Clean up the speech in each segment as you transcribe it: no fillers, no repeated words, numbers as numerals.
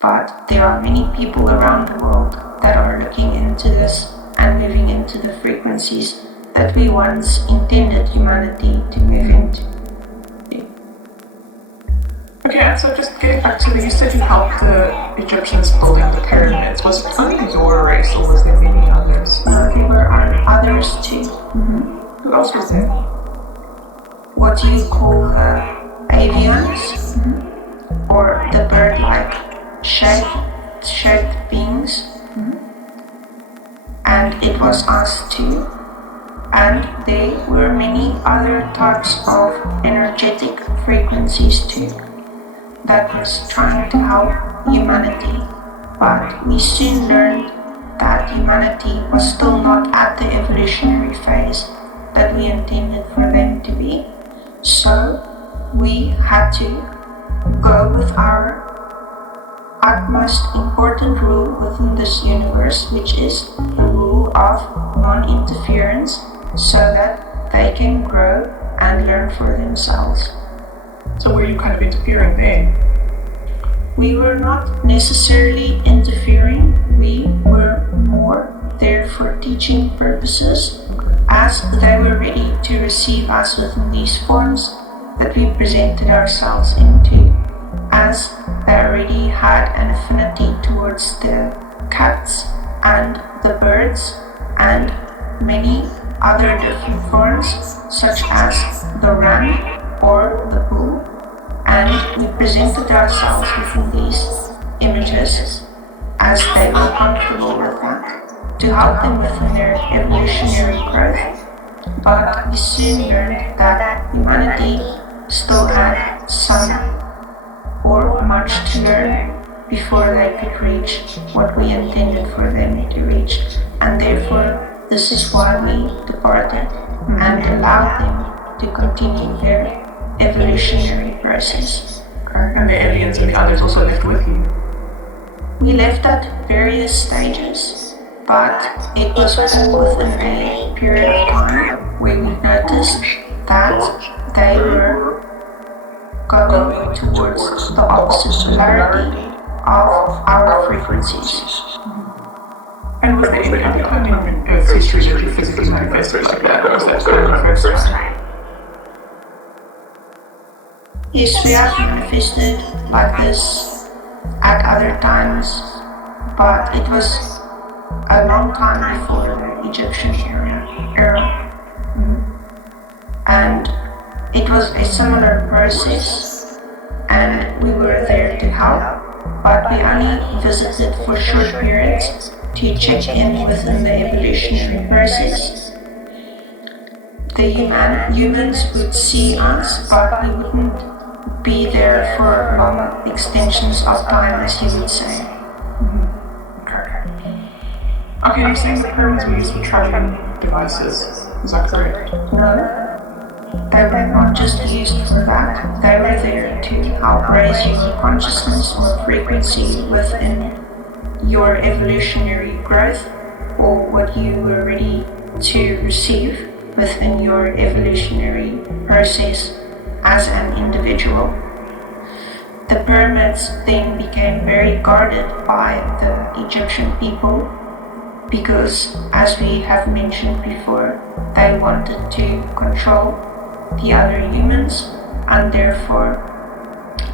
But there are many people around the world that are looking into this and moving into the frequencies that we once intended humanity to move into. Okay, and so just getting back to, you said you helped the Egyptians building the pyramids. Was it only your race, or was there many others? No, there were others too. Who else was there? What do you call avians? Or the bird-like shaped beings? And it was us too. And there were many other types of energetic frequencies too that was trying to help humanity. But we soon learned that humanity was still not at the evolutionary phase that we intended for them to be. So we had to go with our utmost important rule within this universe, which is the rule of non-interference, so that they can grow and learn for themselves. So were you kind of interfering there? We were not necessarily interfering, we were more there for teaching purposes, as they were ready to receive us within these forms that we presented ourselves into, as they already had an affinity towards the cats and the birds and many other different forms, such as the ram or the bull, and we presented ourselves within these images as they were comfortable with that, to help them within their evolutionary growth. But we soon learned that humanity still had some or much to learn before they could reach what we intended for them to reach, and therefore this is why we departed and allowed them to continue their evolutionary process. And the aliens and the others also left with you? We left at various stages, but it was all within a period of time where we noticed that they were going towards the opposite polarity of our frequencies. And was there any other time in Earth's history that you physically manifested like that, or was that kind of the first time? Yes, we have manifested like this at other times, but it was a long time before the Egyptian era. And it was a similar process, and we were there to help, but we only visited for short periods to check in within the evolutionary process. The humans would see us, but we wouldn't be there for long extensions of time, as you would say. Okay, you're saying the pyramids were used for traveling devices, is that correct? No. They were not just used for that, they were there to help raise your consciousness or frequency within your evolutionary growth, or what you were ready to receive within your evolutionary process as an individual. The pyramids then became very guarded by the Egyptian people because, as we have mentioned before, they wanted to control the other humans and therefore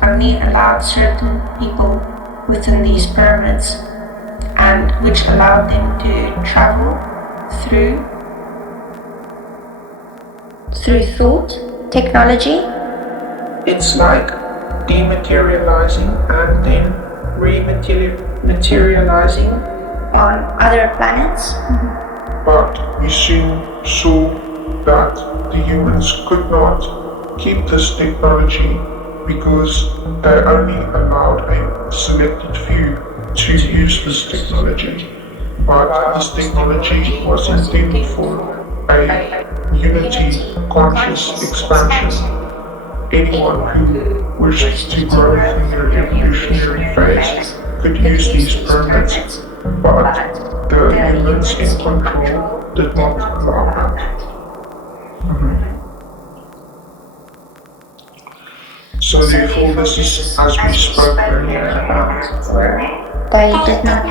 only allowed certain people within these pyramids, and which allowed them to travel through thought, technology. It's like dematerializing and then rematerializing on other planets. But we soon saw that the humans could not keep this technology because they only allowed a selected few to use this technology. But this technology was intended for a unity conscious expansion. Anyone who wished to grow in their evolutionary phase could use these pyramids, but the humans in control did not allow that. So So therefore this is as we spoke earlier about where they did not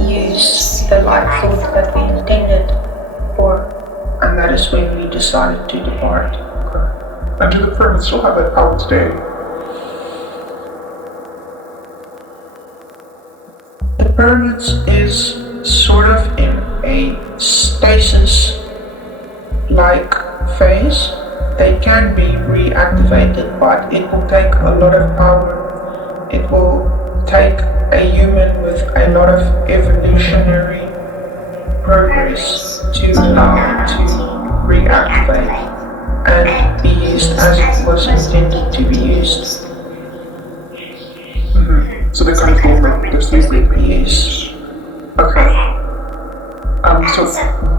use the light thought that we intended for, and that is when we decided to depart. And do the pyramids still have that power today? The pyramids is sort of in a stasis-like phase. They can be reactivated, but it will take a lot of power. It will take a human with a lot of evolutionary progress to allow it to reactivate and be used as it was intended to be used. So they're kind of dormant, they're sleeping. Yes. Okay. So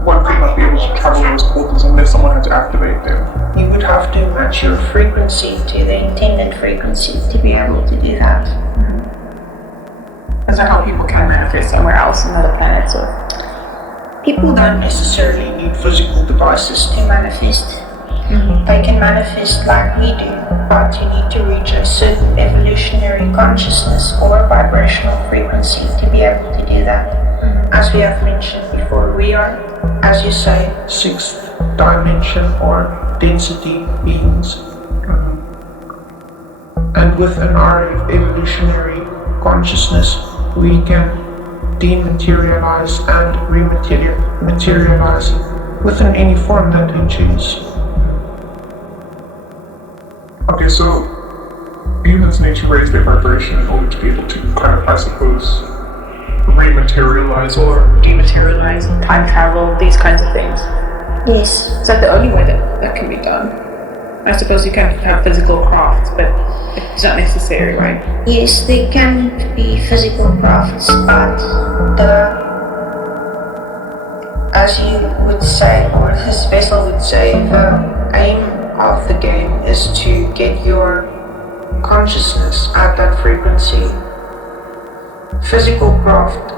one could not be able to travel those portals unless someone had to activate them. You would have to match your frequency to the intended frequency to be able to do that. Is that how people can manifest somewhere else, on other planets, or? People don't necessarily need physical devices to manifest. They can manifest like we do, but you need to reach a certain evolutionary consciousness or vibrational frequency to be able to do that. As we have mentioned before, we are, as you say, sixth dimension or density beings. And with an RF evolutionary consciousness, we can dematerialize and rematerialize within any form that we choose. Okay, so humans need to raise their vibration in order to be able to kind of, I suppose, rematerialize or Dematerialize, time travel, these kinds of things. Yes. Is that the only way that can be done? I suppose you can have physical crafts, but it's not necessary, right? Yes, they can be physical crafts, but as you would say, or this vessel would say, the aim of the game is to get your consciousness at that frequency. Physical craft